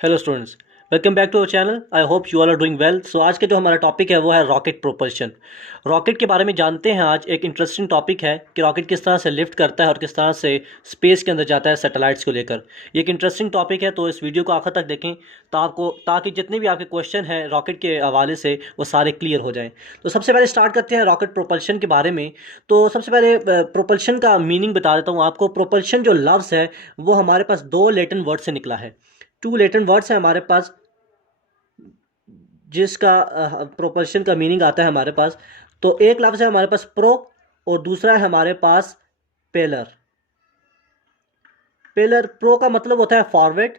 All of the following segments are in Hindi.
Hello students, welcome back to our channel. I hope you all are doing well. So आज का जो हमारा टॉपिक है वो है रॉकेट प्रोपल्शन। रॉकेट के बारे में जानते हैं। आज एक इंटरेस्टिंग टॉपिक है कि रॉकेट किस तरह से लिफ्ट करता है और किस तरह से स्पेस के अंदर जाता है सैटेलाइट्स को लेकर। ये एक इंटरेस्टिंग टॉपिक है, तो इस वीडियो को आखिर तक देखें ताकि जितने भी आपके क्वेश्चन हैं रॉकेट के हवाले से वो सारे क्लियर हो जाएँ। तो सबसे पहले स्टार्ट करते हैं रॉकेट प्रोपल्शन के बारे में। तो सबसे पहले प्रोपल्शन का मीनिंग बता देता हूँ आपको। प्रोपल्शन जो लफ्ज़ है वो हमारे पास दो लैटिन वर्ड से निकला है। टू लैटिन वर्ड्स हैं हमारे पास, जिसका प्रोपल्शन का मीनिंग आता है हमारे पास। तो एक लफ्ज़ है हमारे पास प्रो और दूसरा है हमारे पास पेलर। पेलर प्रो का मतलब होता है फॉरवर्ड,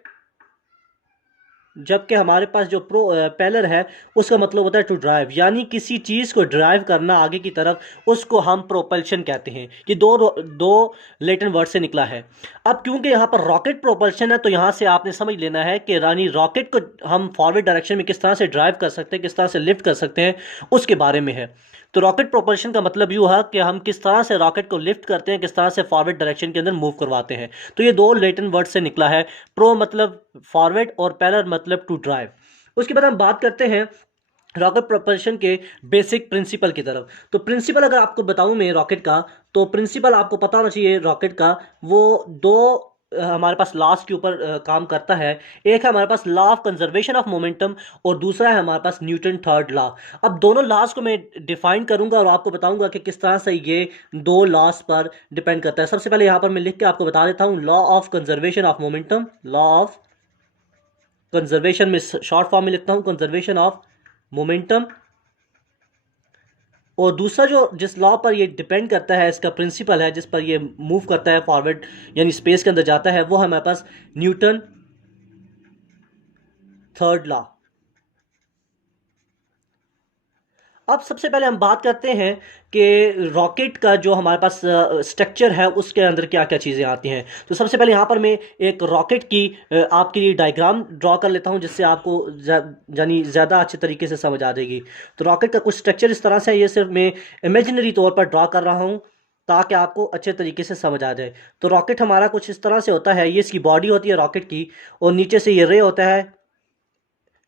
जबकि हमारे पास जो पेलर है उसका मतलब होता है टू ड्राइव, यानी किसी चीज़ को ड्राइव करना आगे की तरफ, उसको हम प्रोपल्शन कहते हैं। कि दो लैटिन वर्ड से निकला है। अब क्योंकि यहाँ पर रॉकेट प्रोपल्शन है तो यहाँ से आपने समझ लेना है कि रानी रॉकेट को हम फॉरवर्ड डायरेक्शन में किस तरह से ड्राइव कर सकते हैं, किस तरह से लिफ्ट कर सकते हैं, उसके बारे में है। तो रॉकेट प्रोपल्शन का मतलब यूँ है कि हम किस तरह से रॉकेट को लिफ्ट करते हैं, किस तरह से फॉरवर्ड डायरेक्शन के अंदर मूव करवाते हैं। तो ये दो लैटिन वर्ड से निकला है। प्रो मतलब फॉरवर्ड और पैलर मतलब टू ड्राइव। उसके बाद हम बात करते हैं रॉकेट प्रोपल्शन के बेसिक प्रिंसिपल की तरफ। तो प्रिंसिपल अगर आपको बताऊं मैं रॉकेट का, तो प्रिंसिपल आपको पता होना चाहिए रॉकेट का। वो दो हमारे पास लॉस के ऊपर काम करता है। एक है हमारे पास law of conservation of momentum और दूसरा है हमारे पास न्यूटन थर्ड लॉ। अब दोनों लॉस को मैं डिफाइन करूंगा और आपको बताऊंगा कि किस तरह से ये दो लॉस पर डिपेंड करता है। सबसे पहले यहां पर मैं लिख के आपको बता देता हूं law of conservation of momentum. Law of conservation में शॉर्ट फॉर्म में लिखता हूं कंजर्वेशन ऑफ मोमेंटम। और दूसरा जो जिस लॉ पर ये डिपेंड करता है, इसका प्रिंसिपल है जिस पर ये मूव करता है फॉरवर्ड यानी स्पेस के अंदर जाता है, वो है हमारे पास न्यूटन थर्ड लॉ। अब सबसे पहले हम बात करते हैं कि रॉकेट का जो हमारे पास स्ट्रक्चर है उसके अंदर क्या क्या चीज़ें आती हैं। तो सबसे पहले यहाँ पर मैं एक रॉकेट की आपके लिए डायग्राम ड्रॉ कर लेता हूँ, जिससे आपको यानी ज़्यादा अच्छे तरीके से समझ आ जाएगी। तो रॉकेट का कुछ स्ट्रक्चर इस तरह से है। ये सिर्फ मैं इमेजिनरी तौर पर ड्रॉ कर रहा हूँ ताकि आपको अच्छे तरीके से समझ आ जाए। तो रॉकेट हमारा कुछ इस तरह से होता है। ये इसकी बॉडी होती है रॉकेट की, और नीचे से ये रे होता है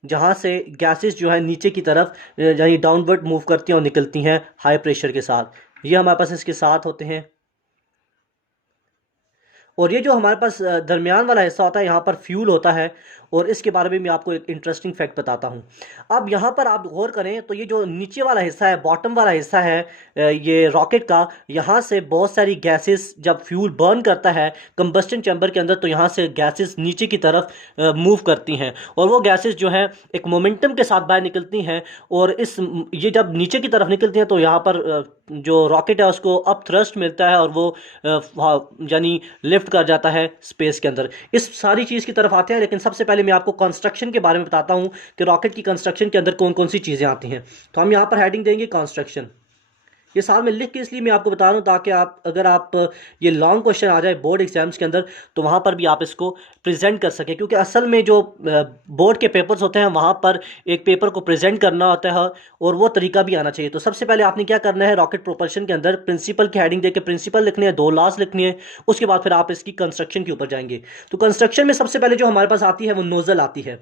जहाँ से गैसेस जो है नीचे की तरफ यानी डाउनवर्ड मूव करती हैं और निकलती हैं हाई प्रेशर के साथ। ये हमारे पास इसके साथ होते हैं। और ये जो हमारे पास दरमियान वाला हिस्सा होता है, यहाँ पर फ्यूल होता है। और इसके बारे में मैं आपको एक इंटरेस्टिंग फैक्ट बताता हूँ। अब यहाँ पर आप गौर करें तो ये जो नीचे वाला हिस्सा है, बॉटम वाला हिस्सा है ये रॉकेट का, यहाँ से बहुत सारी गैसेस जब फ्यूल बर्न करता है कंबस्टन चैम्बर के अंदर, तो यहाँ से गैसेस नीचे की तरफ मूव करती हैं। और वो गैसेस जो हैं एक मोमेंटम के साथ बाहर निकलती हैं। और ये जब नीचे की तरफ निकलती हैं तो यहाँ पर जो रॉकेट है उसको अप थ्रस्ट मिलता है और वो यानी लिफ्ट कर जाता है स्पेस के अंदर। इस सारी चीज़ की तरफ आते हैं, लेकिन सबसे पहले मैं आपको कंस्ट्रक्शन के बारे में बताता हूं कि रॉकेट की कंस्ट्रक्शन के अंदर कौन कौन सी चीज़ें आती हैं। तो हम यहां पर हेडिंग देंगे कंस्ट्रक्शन। ये साथ में लिख के इसलिए मैं आपको बता रहा हूँ ताकि अगर आप ये लॉन्ग क्वेश्चन आ जाए बोर्ड एग्जाम्स के अंदर तो वहाँ पर भी आप इसको प्रेजेंट कर सकें। क्योंकि असल में जो बोर्ड के पेपर्स होते हैं वहाँ पर एक पेपर को प्रेजेंट करना होता है और वो तरीका भी आना चाहिए। तो सबसे पहले आपने क्या करना है, रॉकेट प्रोपल्शन के अंदर प्रिंसिपल की हेडिंग देकर प्रिंसिपल लिखने हैं, दो लॉस लिखनी है। उसके बाद फिर आप इसकी कंस्ट्रक्शन के ऊपर जाएंगे। तो कंस्ट्रक्शन में सबसे पहले जो हमारे पास आती है वो नोजल आती है।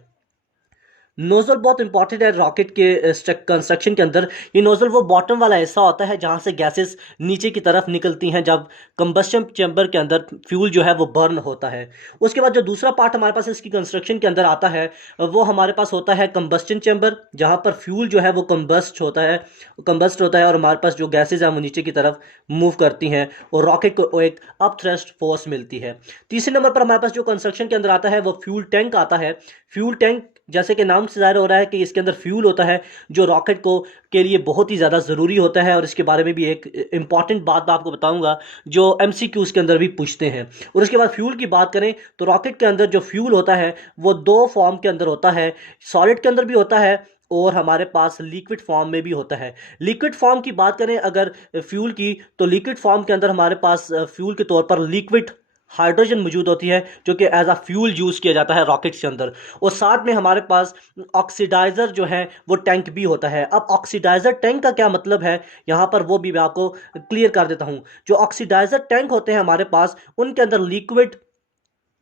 नोजल बहुत इंपॉर्टेंट है रॉकेट के कंस्ट्रक्शन के अंदर। ये नोजल वो बॉटम वाला हिस्सा होता है जहां से गैसेस नीचे की तरफ निकलती हैं जब कंबस्शन चैम्बर के अंदर फ्यूल जो है वो बर्न होता है। उसके बाद जो दूसरा पार्ट हमारे पास इसकी कंस्ट्रक्शन के अंदर आता है वो हमारे पास होता है कंबस्टन चैम्बर, जहां पर फ्यूल जो है वो कंबस्ट होता है और हमारे पास जो गैसेज हैं वो नीचे की तरफ मूव करती हैं और रॉकेट को एक अप थ्रस्ट फोर्स मिलती है। तीसरे नंबर पर हमारे पास जो कंस्ट्रक्शन के अंदर आता है वो फ्यूल टैंक आता है। फ्यूल टैंक जैसे कि नाम से जाहिर हो रहा है कि इसके अंदर फ्यूल होता है जो रॉकेट को के लिए बहुत ही ज़्यादा ज़रूरी होता है। और इसके बारे में भी एक इंपॉर्टेंट बात आपको बताऊंगा जो एमसीक्यूज़ के अंदर भी पूछते हैं। और उसके बाद फ्यूल की बात करें तो रॉकेट के अंदर जो फ्यूल होता है वो दो फॉर्म के अंदर होता है, सॉलिड के अंदर भी होता है और हमारे पास लिक्विड फॉर्म में भी होता है। लिक्विड फॉर्म की बात करें अगर फ्यूल की, तो लिक्विड फॉर्म के अंदर हमारे पास फ्यूल के तौर पर लिक्विड हाइड्रोजन मौजूद होती है जो कि एज अ फ्यूल यूज़ किया जाता है रॉकेट के अंदर। और साथ में हमारे पास ऑक्सीडाइज़र जो है वो टैंक भी होता है। अब ऑक्सीडाइज़र टैंक का क्या मतलब है यहाँ पर वो भी मैं आपको क्लियर कर देता हूँ। जो ऑक्सीडाइज़र टैंक होते हैं हमारे पास, उनके अंदर लिक्विड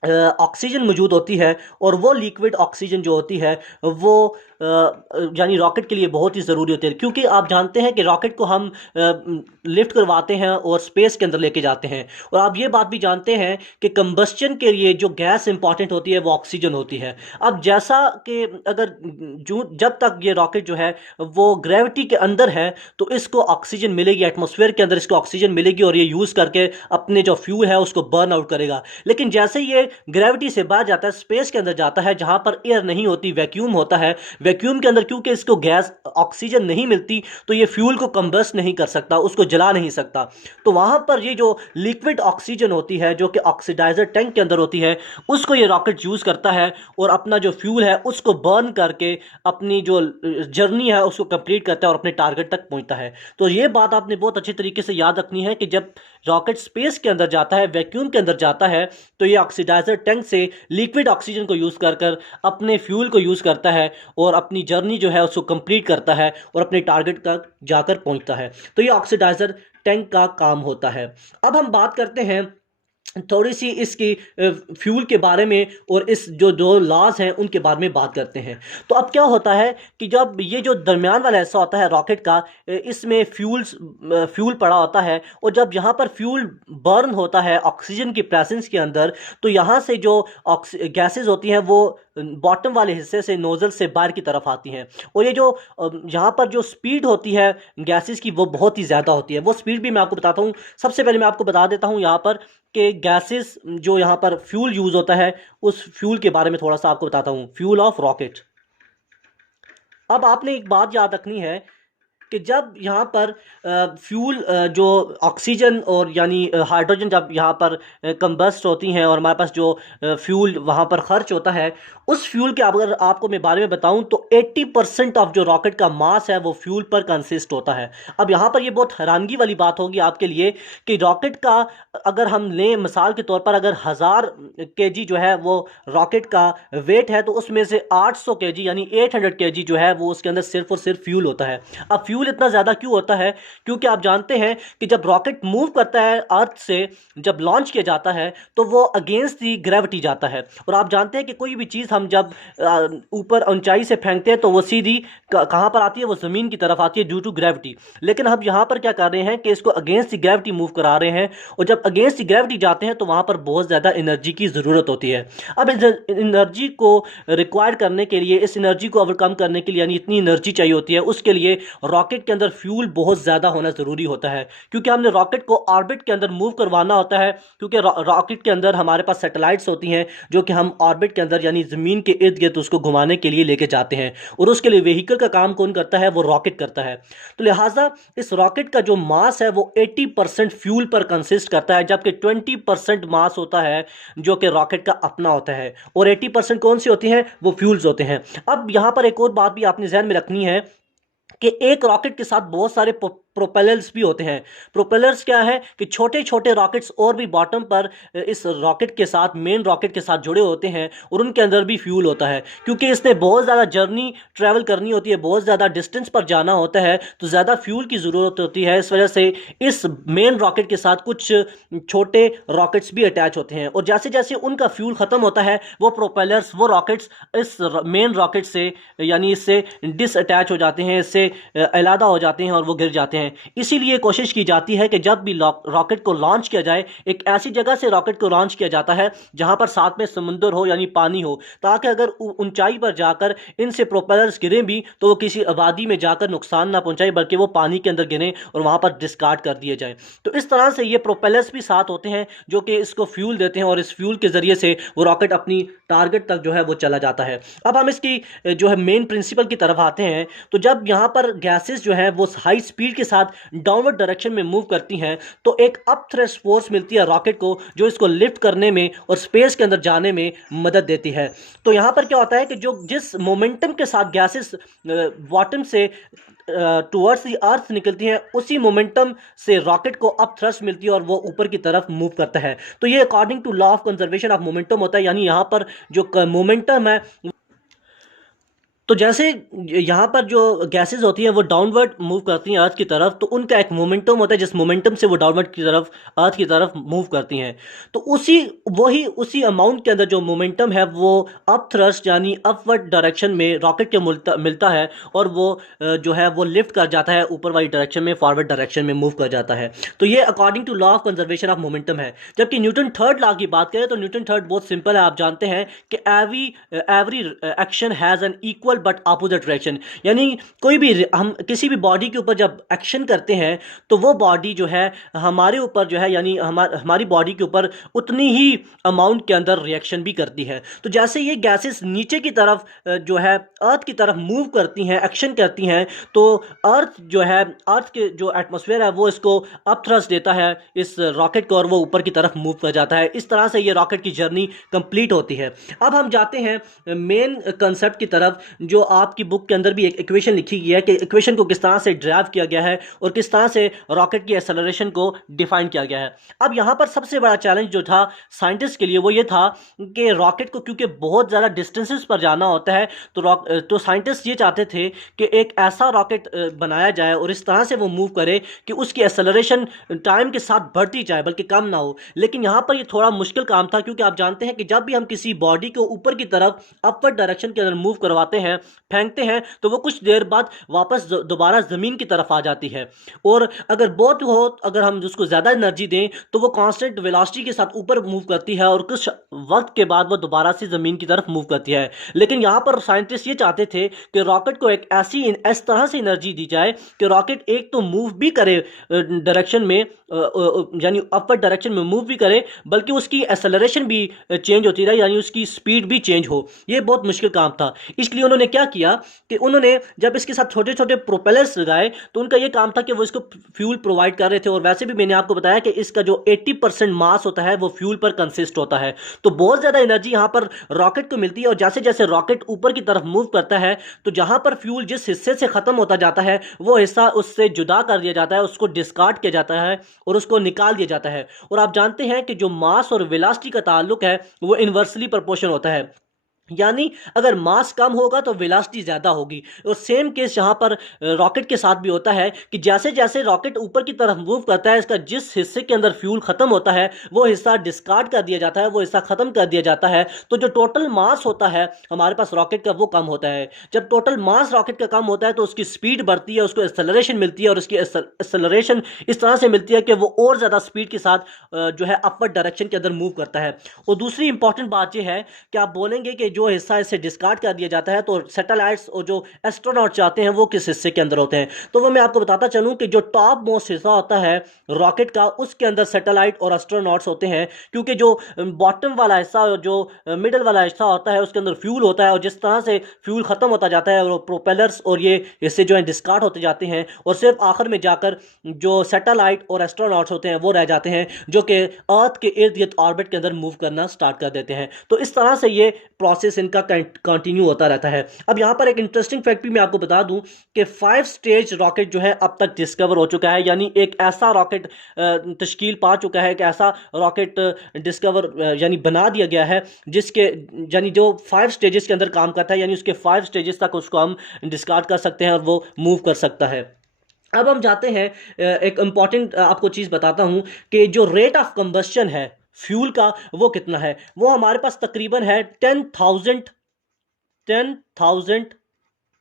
ऑक्सीजन मौजूद होती है, और वो लिक्विड ऑक्सीजन जो होती है वो यानी रॉकेट के लिए बहुत ही ज़रूरी होती है, क्योंकि आप जानते हैं कि रॉकेट को हम लिफ्ट करवाते हैं और स्पेस के अंदर लेके जाते हैं। और आप ये बात भी जानते हैं कि कंबस्चन के लिए जो गैस इंपॉर्टेंट होती है वो ऑक्सीजन होती है। अब जैसा कि अगर जो जब तक ये रॉकेट जो है वो ग्रेविटी के अंदर है तो इसको ऑक्सीजन मिलेगी, एटमॉस्फेयर के अंदर इसको ऑक्सीजन मिलेगी और ये यूज़ करके अपने जो फ्यूल है उसको बर्न आउट करेगा। लेकिन जैसे ही ये ग्रेविटी से बाहर जाता है, स्पेस के अंदर जाता है जहां पर एयर नहीं होती, वैक्यूम होता है, वैक्यूम के अंदर क्योंकि इसको गैस ऑक्सीजन नहीं मिलती तो ये फ्यूल को कंबस्ट नहीं कर सकता, उसको जला नहीं सकता। तो वहां पर ये जो लिक्विड ऑक्सीजन होती है जो कि ऑक्सीडाइजर टैंक के अंदर होती है, उसको ये रॉकेट यूज करता है और अपना जो फ्यूल है उसको बर्न करके अपनी जो जर्नी है उसको कंप्लीट करता है और अपने टारगेट तक पहुंचता है। तो ये बात आपने बहुत अच्छी तरीके से याद रखनी है कि जब रॉकेट स्पेस के अंदर जाता है, वैक्यूम के अंदर जाता है, तो ये ऑक्सीडाइजर टैंक से लिक्विड ऑक्सीजन को यूज कर कर अपने फ्यूल को यूज करता है और अपनी जर्नी जो है उसको कंप्लीट करता है और अपने टारगेट तक जाकर पहुंचता है। तो ये ऑक्सीडाइजर टैंक का काम होता है। अब हम बात करते हैं थोड़ी सी इसकी फ्यूल के बारे में, और इस जो दो लॉज हैं उनके बारे में बात करते हैं। तो अब क्या होता है कि जब ये जो दरमियान वाला हिस्सा होता है रॉकेट का, इसमें फ्यूल पड़ा होता है, और जब यहाँ पर फ्यूल बर्न होता है ऑक्सीजन की प्रेजेंस के अंदर, तो यहाँ से जो गैसेस होती हैं वो बॉटम वाले हिस्से से, नोजल से बाहर की तरफ आती हैं। और ये जो यहाँ पर जो स्पीड होती है गैसेस की वो बहुत ही ज़्यादा होती है। वो स्पीड भी मैं आपको बताता हूँ। सबसे पहले मैं आपको बता देता हूँ यहाँ पर कि गैसेस जो यहाँ पर फ्यूल यूज़ होता है उस फ्यूल के बारे में थोड़ा सा आपको बताता हूँ। Fuel of rocket. अब आपने एक बात याद रखनी है कि जब यहाँ पर फ्यूल जो ऑक्सीजन और यानी हाइड्रोजन जब यहाँ पर कंबस्ट होती हैं और हमारे पास जो फ्यूल वहाँ पर खर्च होता है, उस फ्यूल के अगर आपको मैं बारे में बताऊं तो 80% ऑफ जो रॉकेट का मास है वो फ्यूल पर कंसिस्ट होता है। अब यहाँ पर ये बहुत हैरानगी वाली बात होगी आपके लिए कि रॉकेट का अगर हम लें मिसाल के तौर पर, अगर 1000 kg जो है वो रॉकेट का वेट है, तो उसमें से 800 kg यानी 800 kg जो है वो उसके अंदर सिर्फ और सिर्फ फ्यूल होता है। अब फ्यूल इतना ज़्यादा क्यों होता है? क्योंकि आप जानते हैं कि जब रॉकेट मूव करता है अर्थ से, जब लॉन्च किया जाता है तो वो अगेंस्ट दी ग्रेविटी जाता है। और आप जानते हैं कि कोई भी चीज़ हम जब ऊपर ऊंचाई से फेंकते हैं तो वो सीधी कहाँ पर आती है? वो ज़मीन की तरफ आती है ड्यू टू ग्रेविटी। लेकिन हम यहाँ पर क्या कर रहे हैं कि इसको अगेंस्ट दी ग्रेविटी मूव करा रहे हैं, और जब अगेंस्ट दी ग्रेविटी जाते हैं तो वहाँ पर बहुत ज़्यादा एनर्जी की ज़रूरत होती है। अब इस एनर्जी को रिक्वायर करने के लिए, इस एनर्जी को ओवरकम करने के लिए, यानी इतनी एनर्जी चाहिए होती है, उसके लिए रॉकेट के अंदर फ्यूल बहुत ज़्यादा होना ज़रूरी होता है। क्योंकि हमने रॉकेट को ऑर्बिट के अंदर मूव करवाना होता है, क्योंकि रॉकेट के अंदर हमारे पास सैटेलाइट्स होती हैं जो कि हम ऑर्बिट के अंदर यानी ज़मीन के इर्द गिर्द उसको घुमाने के लिए लेके जाते हैं, और उसके लिए व्हीकल का काम कौन करता है? वो रॉकेट करता है। तो लिहाजा इस रॉकेट का जो मास है वो 80% फ्यूल पर कंसिस्ट करता है, जबकि 20% मास होता है जो कि रॉकेट का अपना होता है, और 80% कौन सी होती हैं? वो फ्यूल्स होते हैं। अब यहां पर एक और बात भी आपने ध्यान में रखनी है कि एक रॉकेट के साथ बहुत सारे प्रोपेलर्स भी होते हैं। प्रोपेलर्स क्या है कि छोटे छोटे रॉकेट्स और भी बॉटम पर इस रॉकेट के साथ, मेन रॉकेट के साथ जुड़े होते हैं, और उनके अंदर भी फ्यूल होता है। क्योंकि इसने बहुत ज़्यादा जर्नी ट्रैवल करनी होती है, बहुत ज़्यादा डिस्टेंस पर जाना होता है, तो ज़्यादा फ्यूल की ज़रूरत होती है। इस वजह से इस मेन रॉकेट के साथ कुछ छोटे रॉकेट्स भी अटैच होते हैं, और जैसे जैसे उनका फ्यूल ख़त्म होता है वो प्रोपेलर्स, वो रॉकेट्स इस मेन रॉकेट से यानी इससे डिसअटैच हो जाते हैं, इससे अलहदा हो जाते हैं और वो गिर जाते हैं। इसीलिए कोशिश की जाती है कि जब भी रॉकेट को लॉन्च किया जाए, एक ऐसी जगह से रॉकेट को लॉन्च किया जाता है जहां पर साथ में समुद्र हो यानी पानी हो, ताकि अगर ऊंचाई पर जाकर इनसे प्रोपेलर्स गिरे भी तो वो किसी आबादी में जाकर नुकसान ना पहुंचाए, बल्कि वो पानी के अंदर गिरे और वहां पर डिस्कार्ड कर दिए जाए। तो इस तरह से ये प्रोपेलर्स भी साथ होते हैं जो कि इसको फ्यूल देते हैं, और इस फ्यूल के जरिए से वो रॉकेट अपनी टारगेट तक जो है वो चला जाता है। अब हम इसकी जो है मेन प्रिंसिपल की तरफ आते हैं। तो जब यहाँ पर गैसेस जो है वो हाई स्पीड के साथ डाउनवर्ड डायरेक्शन में मूव करती हैं, तो एक अप थ्रस्ट फोर्स मिलती है रॉकेट को, जो इसको लिफ्ट करने में और स्पेस के अंदर जाने में मदद देती है। तो यहां पर क्या होता है कि जो जिस मोमेंटम के साथ गैसेस बॉटम से टुवर्ड्स द अर्थ निकलती हैं, उसी मोमेंटम से रॉकेट को अप थ्रस्ट मिलती है और वो ऊपर की तरफ मूव करता है। तो ये according to law of conservation of momentum होता है, यानी यहां पर जो मोमेंटम है तो जैसे यहाँ पर जो गैसेस होती हैं वो डाउनवर्ड मूव करती हैं अर्थ की तरफ, तो उनका एक मोमेंटम होता है जिस मोमेंटम से वो डाउनवर्ड की तरफ अर्थ की तरफ मूव करती हैं। तो उसी अमाउंट के अंदर जो मोमेंटम है वो अप थ्रस्ट यानी अपवर्ड डायरेक्शन में रॉकेट के मिलता है, और वो जो है वो लिफ्ट कर जाता है ऊपर वाली डायरेक्शन में, फॉरवर्ड डायरेक्शन में मूव कर जाता है। तो ये according to law of conservation of momentum है। जबकि न्यूटन थर्ड लॉ की बात करें तो न्यूटन थर्ड बहुत सिंपल है, आप जानते हैं कि every action has an equal but opposite direction. यानी कोई भी हम किसी भी बॉडी के ऊपर जब एक्शन करते हैं तो वो बॉडी जो है हमारे ऊपर जो है यानी हमारी बॉडी के ऊपर उतनी ही अमाउंट के अंदर रिएक्शन भी करती है। तो जैसे ये गैसेस नीचे की तरफ जो है अर्थ की तरफ मूव करती हैं, एक्शन करती हैं, तो अर्थ जो है, अर्थ के जो एटमॉस्फेयर है वो इसको अप थ्रस्ट देता है इस रॉकेट को, और वो ऊपर की तरफ मूव कर जाता है। इस तरह से ये रॉकेट की जर्नी कंप्लीट होती है। अब हम जाते हैं मेन कंसेप्ट की तरफ, जो आपकी बुक के अंदर भी एक इक्वेशन लिखी गई है कि इक्वेशन को किस तरह से ड्राइव किया गया है और किस तरह से रॉकेट की एक्सेलरेशन को डिफाइन किया गया है। अब यहाँ पर सबसे बड़ा चैलेंज जो था साइंटिस्ट के लिए वो ये था कि रॉकेट को क्योंकि बहुत ज़्यादा डिस्टेंसेस पर जाना होता है, तो साइंटिस्ट ये चाहते थे कि एक ऐसा रॉकेट बनाया जाए और इस तरह से वो मूव करे कि उसकी एक्सेलरेशन टाइम के साथ बढ़ती जाए बल्कि कम ना हो। लेकिन यहाँ पर ये थोड़ा मुश्किल काम था, क्योंकि आप जानते हैं कि जब भी हम किसी बॉडी को ऊपर की तरफ अपवर्ड डायरेक्शन के अंदर मूव करवाते हैं, फेंकते हैं, तो वो कुछ देर बाद वापस दोबारा ज़मीन की तरफ आ जाती है। और अगर हम उसको ज़्यादा एनर्जी दें तो वो कांस्टेंट वेलोसिटी के साथ ऊपर मूव करती है और कुछ वक्त के बाद वो दोबारा से ज़मीन की तरफ मूव करती है। लेकिन यहाँ पर साइंटिस्ट ये चाहते थे कि रॉकेट को एक इस तरह से एनर्जी दी जाए कि रॉकेट एक तो मूव भी करे डायरेक्शन में, यानी अपवर्ड डायरेक्शन में मूव भी करे, बल्कि उसकी एक्सेलरेशन भी चेंज होती रहे, यानी उसकी स्पीड भी चेंज हो। ये बहुत मुश्किल काम था। इसलिए उन्होंने क्या किया कि उन्होंने जब इसके साथ छोटे छोटे प्रोपेलर्स लगाए तो उनका ये काम था कि वो इसको फ्यूल प्रोवाइड कर रहे थे। और वैसे भी मैंने आपको बताया कि इसका जो 80% मास होता है वो फ्यूल पर कंसिस्ट होता है। तो बहुत ज़्यादा एनर्जी यहाँ पर रॉकेट को मिलती है, और जैसे जैसे रॉकेट ऊपर की तरफ मूव करता है तो जहाँ पर फ्यूल जिस हिस्से से ख़त्म होता जाता है वो हिस्सा उससे जुदा कर दिया जाता है, उसको डिस्कार्ड किया जाता है और उसको निकाल दिया जाता है। और आप जानते हैं कि जो मास और वेलोसिटी का ताल्लुक है वो इन्वर्सली प्रोपोर्शनल होता है, यानी अगर मास कम होगा तो वेलोसिटी ज़्यादा होगी। और सेम केस यहाँ पर रॉकेट के साथ भी होता है कि जैसे जैसे रॉकेट ऊपर की तरफ मूव करता है, इसका जिस हिस्से के अंदर फ्यूल ख़त्म होता है वो हिस्सा डिस्कार्ड कर दिया जाता है, वो हिस्सा ख़त्म कर दिया जाता है। तो जो टोटल मास होता है हमारे पास रॉकेट का वो कम होता है। जब टोटल मास रॉकेट का कम होता है तो उसकी स्पीड बढ़ती है, उसको एक्सेलरेशन मिलती है, और उसकी एक्सेलरेशन इस तरह से मिलती है कि वो और ज़्यादा स्पीड के साथ जो है अपवर्ड डायरेक्शन के अंदर मूव करता है। और दूसरी इंपॉर्टेंट बात यह है कि आप बोलेंगे कि जो हिस्सा इसे डिस्कार्ड कर दिया जाता है तो सैटेलाइट्स और जो एस्ट्रोनॉट चाहते हैं वो किस हिस्से के अंदर होते हैं। तो वो मैं आपको बताता चलूं कि जो टॉप मोस्ट हिस्सा होता है रॉकेट का उसके अंदर सैटेलाइट और एस्ट्रोनॉट्स होते हैं, क्योंकि जो बॉटम वाला हिस्सा, जो मिडल वाला हिस्सा होता है उसके अंदर फ्यूल होता है, और जिस तरह से फ्यूल खत्म होता जाता है और प्रोपेलर्स और ये हिस्से जो है डिस्कार्ड होते जाते हैं, और सिर्फ आखिर में जाकर जो सैटेलाइट और एस्ट्रोनॉट्स होते हैं वो रह जाते हैं जो कि अर्थ के इर्द गिर्द ऑर्बिट के अंदर मूव करना स्टार्ट कर देते हैं। तो इस तरह से ये प्रोसेस इनका कंटिन्यू होता रहता है। अब यहाँ पर एक इंटरेस्टिंग फैक्ट भी मैं आपको बता दूं कि 5 स्टेज रॉकेट जो है अब तक डिस्कवर हो चुका है, यानी एक ऐसा रॉकेट तश्कील पा चुका है, एक ऐसा रॉकेट डिस्कवर यानी बना दिया गया है जिसके यानी जो 5 स्टेजेस के अंदर काम करता है, यानी उसके 5 स्टेजेस तक उसको हम डिस्कार्ड कर सकते हैं और वो मूव कर सकता है। अब हम जाते हैं एक इंपॉर्टेंट आपको चीज़ बताता हूं कि जो रेट ऑफ कंबस्शन है फ्यूल का वो कितना है। वो हमारे पास तकरीबन है 10,000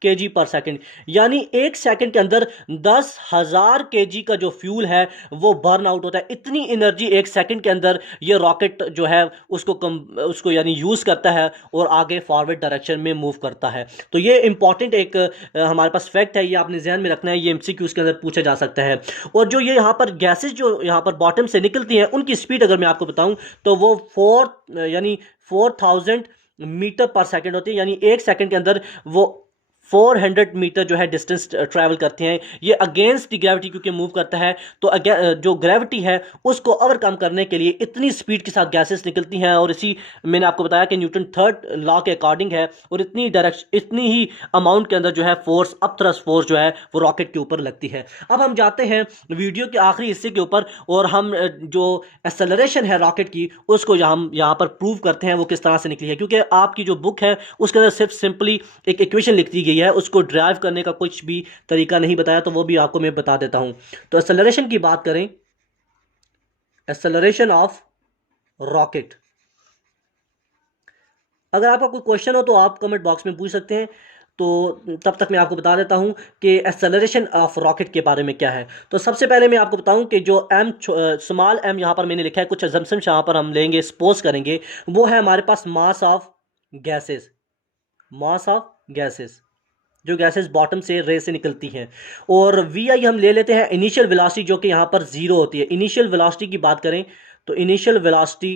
kg पर सेकंड, यानी एक सेकंड के अंदर 10,000 kg का जो फ्यूल है वो बर्न आउट होता है। इतनी एनर्जी एक सेकंड के अंदर ये रॉकेट जो है उसको यानी यूज़ करता है और आगे फॉरवर्ड डायरेक्शन में मूव करता है। तो ये इंपॉर्टेंट एक हमारे पास फैक्ट है, ये आपने ध्यान में रखना है, ये MCQs के अंदर पूछा जा सकता है। और जो ये यहाँ पर गैसेज जो यहाँ पर बॉटम से निकलती हैं उनकी स्पीड अगर मैं आपको बताऊँ तो वो 4,000 मीटर पर सेकेंड होती है, यानी एक सेकेंड के अंदर वो 400 मीटर जो है डिस्टेंस ट्रैवल करते हैं। ये अगेंस्ट द ग्रेविटी क्योंकि मूव करता है, तो जो ग्रेविटी है उसको ओवरकम करने के लिए इतनी स्पीड के साथ गैसेस निकलती हैं, और इसी मैंने आपको बताया कि न्यूटन थर्ड लॉ के अकॉर्डिंग है, और इतनी ही अमाउंट के अंदर जो है फोर्स, अपथ्रस्ट फोर्स जो है वो रॉकेट के ऊपर लगती है। अब हम जाते हैं वीडियो के आखिरी हिस्से के ऊपर, और हम जो एक्सेलरेशन है रॉकेट की उसको हम यहाँ पर प्रूव करते हैं वो किस तरह से निकली है, क्योंकि आपकी जो बुक है उसके अंदर सिर्फ सिंपली एक इक्वेशन लिख दी गई है, उसको ड्राइव करने का कुछ भी तरीका नहीं बताया, तो वो भी आपको मैं बता देता हूं। तो एक्सेलरेशन की बात करें, एक्सेलरेशन ऑफ रॉकेट, अगर आपका कोई क्वेश्चन हो तो आप कमेंट बॉक्स में पूछ सकते हैं, तो तब तक मैं आपको बता देता हूं कि एक्सेलरेशन ऑफ रॉकेट के बारे में क्या है। तो सबसे पहले मैं आपको बताऊं कि जो स्मॉल एम यहां पर मैंने लिखा है, कुछ अजम्पशन यहां पर हम लेंगे, सपोज करेंगे, वो है हमारे पास mass of gases, mass of gases, जो गैसेस बॉटम से रे से निकलती हैं। और वी आई हम ले लेते हैं इनिशियल वेलोसिटी, जो कि यहाँ पर जीरो होती है। इनिशियल वेलोसिटी की बात करें तो इनिशियल वेलोसिटी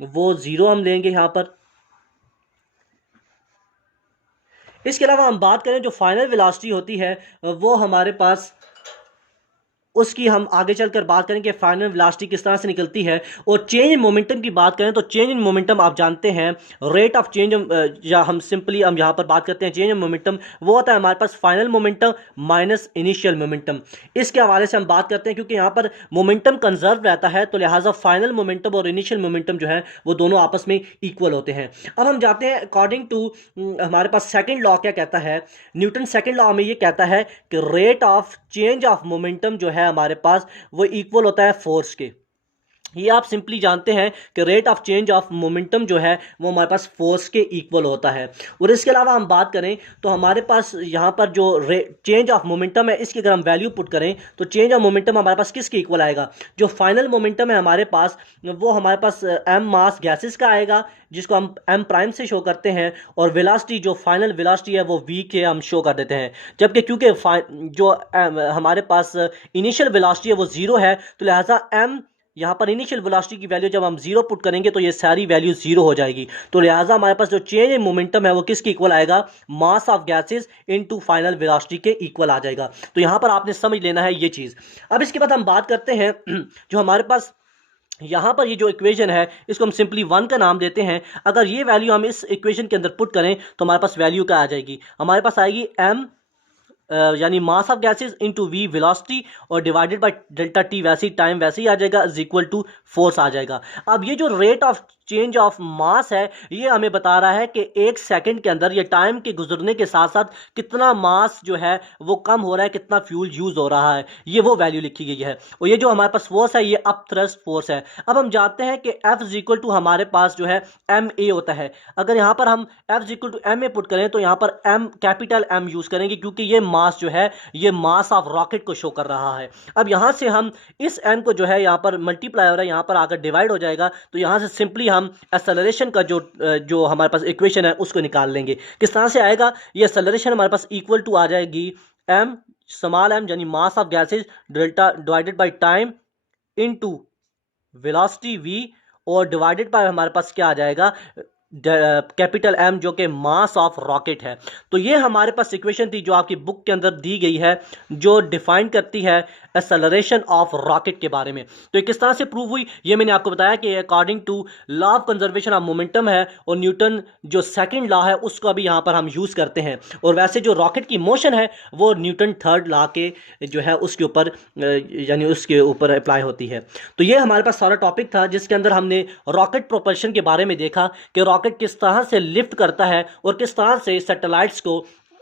वो जीरो हम लेंगे यहाँ पर। इसके अलावा हम बात करें जो फाइनल वेलोसिटी होती है वो हमारे पास, उसकी हम आगे चलकर बात करेंगे फाइनल वेलोसिटी किस तरह से निकलती है। और चेंज इन मोमेंटम की बात करें तो चेंज इन मोमेंटम आप जानते हैं, रेट ऑफ चेंज, या हम सिंपली हम यहाँ पर बात करते हैं चेंज इन मोमेंटम, वो होता है हमारे पास final momentum minus initial momentum. इसके हवाले से हम बात करते हैं, क्योंकि यहाँ पर मोमेंटम कंजर्व रहता है, तो लिहाजा फाइनल मोमेंटम और इनिशियल मोमेंटम जो है वो दोनों आपस में इक्वल होते हैं। अब हम जाते हैं अकॉर्डिंग टू हमारे पास सेकेंड लॉ क्या कहता है। न्यूटन सेकेंड लॉ में ये कहता है कि rate of change of momentum जो है हमारे पास वो इक्वल होता है फोर्स के। ये आप सिंपली जानते हैं कि rate of change of momentum जो है वो हमारे पास फोर्स के इक्वल होता है। और इसके अलावा हम बात करें तो हमारे पास यहाँ पर जो चेंज ऑफ मोमेंटम है, इसकी अगर हम वैल्यू पुट करें तो चेंज ऑफ मोमेंटम हमारे पास किसके इक्वल आएगा, जो फाइनल मोमेंटम है हमारे पास वो हमारे पास एम मास गैसेस का आएगा, जिसको हम एम प्राइम से शो करते हैं, और वेलोसिटी जो फाइनल वेलोसिटी है वो वी के हम शो कर देते हैं। जबकि क्योंकि जो हमारे पास इनिशियल वेलोसिटी है वो जीरो है, तो लिहाजा एम यहाँ पर इनिशियल वेलोसिटी की वैल्यू जब हम जीरो पुट करेंगे तो ये सारी वैल्यू जीरो हो जाएगी। तो लिहाजा हमारे पास जो चेंज इन मोमेंटम है वो किसके इक्वल आएगा, मास of gases into final velocity के इक्वल आ जाएगा। तो यहाँ पर आपने समझ लेना है ये चीज़। अब इसके बाद हम बात करते हैं जो हमारे पास यहाँ पर ये जो इक्वेशन है इसको हम सिंपली वन का नाम देते हैं। अगर ये वैल्यू हम इस इक्वेशन के अंदर पुट करें तो हमारे पास वैल्यू क्या आ जाएगी, हमारे पास आएगी एम यानी mass of gases into V velocity, और डिवाइडेड बाय डेल्टा टी, वैसे ही टाइम वैसे ही आ जाएगा, इज इक्वल टू फोर्स आ जाएगा। अब ये जो rate of change of mass है ये हमें बता रहा है कि एक सेकंड के अंदर, ये टाइम के गुजरने के साथ साथ कितना मास जो है वो कम हो रहा है, कितना फ्यूल यूज हो रहा है, ये वो वैल्यू लिखी गई है। और ये जो हमारे पास फोर्स है ये अप थ्रस्ट फोर्स है। अब हम जानते हैं कि F इज इक्वल टू हमारे पास जो है एम ए होता है। अगर यहाँ पर हम F is equal to M A put करें तो यहाँ पर एम कैपिटल एम यूज करेंगे, क्योंकि ये मास जो है ये मास ऑफ रॉकेट को शो कर रहा है। अब यहाँ से हम इस एम को जो है यहाँ पर मल्टीप्लाई हो रहा है, यहाँ पर आकर डिवाइड हो जाएगा, तो यहाँ से सिंपली हम एक्सेलरेशन का जो हमारे पास इक्वेशन है उसको निकाल लेंगे। किस तरह से आएगा, ये एक्सेलरेशन हमारे पास इक्वल टू आ जाएगी एम स्मॉल एम यानी mass of gases delta divided by time into velocity V, और डिवाइडेड बाय हमारे पास क्या आ जाएगा, कैपिटल एम जो कि मास ऑफ रॉकेट है। तो ये हमारे पास इक्वेशन थी जो आपकी बुक के अंदर दी गई है, जो डिफाइन करती है एक्सेलरेशन ऑफ रॉकेट के बारे में। तो ये किस तरह से प्रूव हुई ये मैंने आपको बताया कि according to law of conservation of momentum है, और न्यूटन जो सेकंड लॉ है उसका भी यहाँ पर हम यूज़ करते हैं। और वैसे जो रॉकेट की मोशन है वो न्यूटन थर्ड लॉ के जो है उसके ऊपर यानी उसके ऊपर अप्लाई होती है। तो ये हमारे पास सारा टॉपिक था जिसके अंदर हमने रॉकेट प्रोपल्शन के बारे में देखा कि रॉकेट किस तरह से लिफ्ट करता है और किस तरह से सैटेलाइट्स को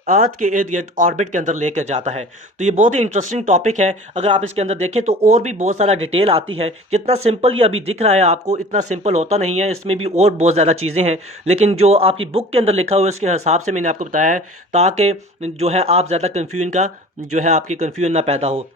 अर्थ के इर्द गिर्द ऑर्बिट के अंदर लेकर जाता है। तो ये बहुत ही इंटरेस्टिंग टॉपिक है, अगर आप इसके अंदर देखें तो और भी बहुत सारा डिटेल आती है। जितना सिंपल ये अभी दिख रहा है आपको इतना सिंपल होता नहीं है, इसमें भी और बहुत ज़्यादा चीज़ें हैं, लेकिन जो आपकी बुक के अंदर लिखा हुआ है उसके हिसाब से मैंने आपको बताया है, ताकि जो है आप ज़्यादा कन्फ्यूजन का जो है आपकी कन्फ्यूजन ना पैदा हो।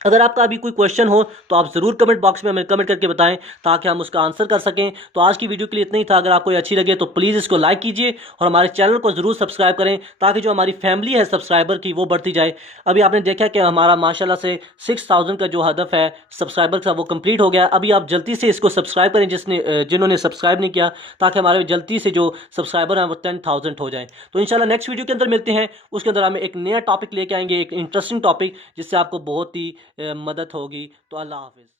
अगर आपका अभी कोई क्वेश्चन हो तो आप ज़रूर कमेंट बॉक्स में हमें कमेंट करके बताएं ताकि हम उसका आंसर कर सकें। तो आज की वीडियो के लिए इतना ही था। अगर आपको ये अच्छी लगे तो प्लीज़ इसको लाइक कीजिए और हमारे चैनल को ज़रूर सब्सक्राइब करें ताकि जो हमारी फैमिली है सब्सक्राइबर की वो बढ़ती जाए। अभी आपने देखा कि हमारा माशाल्लाह से 6000 का जो हदफ है सब्सक्राइबर का वो कंप्लीट हो गया। अभी आप जल्दी से इसको सब्सक्राइब करें जिन्होंने सब्सक्राइब नहीं किया, ताकि हमारे जल्दी से जो सब्सक्राइबर हैं वो 10,000 हो जाएं। तो इंशाल्लाह नेक्स्ट वीडियो के अंदर मिलते हैं। उसके अंदर हम एक नया टॉपिक लेके आएंगे, एक इंटरेस्टिंग टॉपिक जिससे आपको बहुत ही मदद होगी। तो अल्लाह हाफिज़।